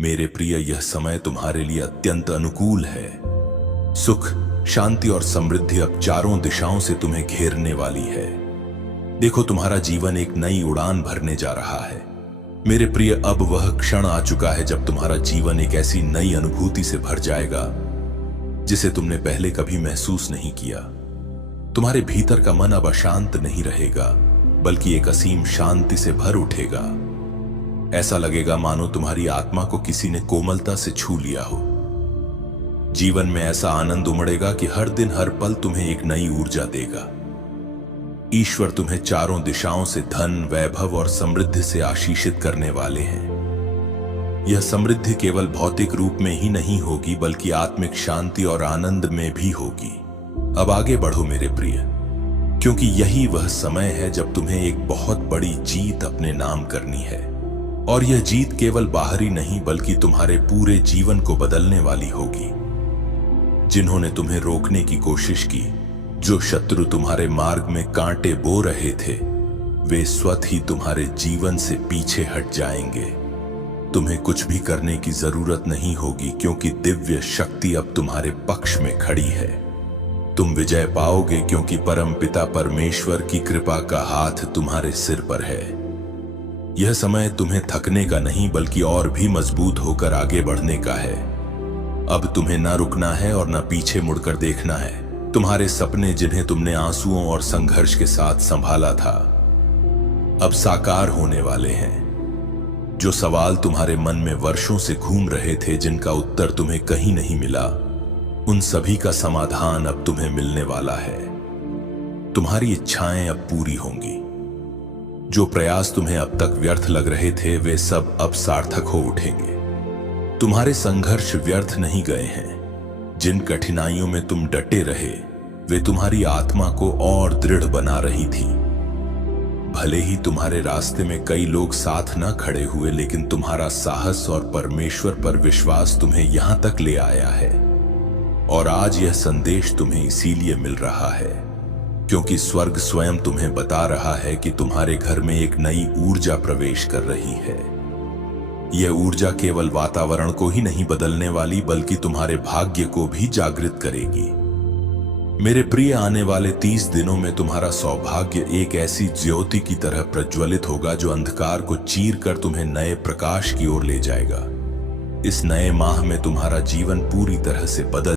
मेरे प्रिय, यह समय तुम्हारे लिए अत्यंत अनुकूल है। सुख, शांति और समृद्धि अब चारों दिशाओं से तुम्हें घेरने वाली है। देखो, तुम्हारा जीवन एक नई उड़ान भरने जा रहा है। मेरे प्रिय, अब वह क्षण आ चुका है जब तुम्हारा जीवन एक ऐसी नई अनुभूति से भर जाएगा जिसे तुमने पहले कभी महसूस नहीं किया। तुम्हारे भीतर का मन अब अशांत नहीं रहेगा, बल्कि एक असीम शांति से भर उठेगा। ऐसा लगेगा मानो तुम्हारी आत्मा को किसी ने कोमलता से छू लिया हो। जीवन में ऐसा आनंद उमड़ेगा कि हर दिन हर पल तुम्हें एक नई ऊर्जा देगा। ईश्वर तुम्हें चारों दिशाओं से धन, वैभव और समृद्धि से आशीषित करने वाले हैं। यह समृद्धि केवल भौतिक रूप में ही नहीं होगी, बल्कि आत्मिक शांति और आनंद में भी होगी। अब आगे बढ़ो मेरे प्रिय, क्योंकि यही वह समय है जब तुम्हें एक बहुत बड़ी जीत अपने नाम करनी है। और यह जीत केवल बाहरी नहीं, बल्कि तुम्हारे पूरे जीवन को बदलने वाली होगी। जिन्होंने तुम्हें रोकने की कोशिश की, जो शत्रु तुम्हारे मार्ग में कांटे बो रहे थे, वे स्वतः ही तुम्हारे जीवन से पीछे हट जाएंगे। तुम्हें कुछ भी करने की जरूरत नहीं होगी, क्योंकि दिव्य शक्ति अब तुम्हारे पक्ष में खड़ी है। तुम विजय पाओगे, क्योंकि परमपिता परमेश्वर की कृपा का हाथ तुम्हारे सिर पर है। यह समय तुम्हें थकने का नहीं, बल्कि और भी मजबूत होकर आगे बढ़ने का है। अब तुम्हें ना रुकना है और ना पीछे मुड़कर देखना है। तुम्हारे सपने, जिन्हें तुमने आंसुओं और संघर्ष के साथ संभाला था, अब साकार होने वाले हैं। जो सवाल तुम्हारे मन में वर्षों से घूम रहे थे, जिनका उत्तर तुम्हें कहीं नहीं मिला, उन सभी का समाधान अब तुम्हें मिलने वाला है। तुम्हारी इच्छाएं अब पूरी होंगी। जो प्रयास तुम्हें अब तक व्यर्थ लग रहे थे, वे सब अब सार्थक हो उठेंगे। तुम्हारे संघर्ष व्यर्थ नहीं गए हैं। जिन कठिनाइयों में तुम डटे रहे, वे तुम्हारी आत्मा को और दृढ़ बना रही थी। भले ही तुम्हारे रास्ते में कई लोग साथ ना खड़े हुए, लेकिन तुम्हारा साहस और परमेश्वर पर विश्वास तुम्हें यहां तक ले आया है। और आज यह संदेश तुम्हें इसीलिए मिल रहा है क्योंकि स्वर्ग स्वयं तुम्हें बता रहा है कि तुम्हारे घर में एक नई ऊर्जा प्रवेश कर रही है। यह ऊर्जा केवल वातावरण को ही नहीं बदलने वाली, बल्कि तुम्हारे भाग्य को भी जागृत करेगी। मेरे प्रिय, आने वाले 30 दिनों में तुम्हारा सौभाग्य एक ऐसी ज्योति की तरह प्रज्वलित होगा जो अंधकार को चीर कर तुम्हें नए प्रकाश की ओर ले जाएगा। इस नए माह में तुम्हारा जीवन पूरी तरह से बदल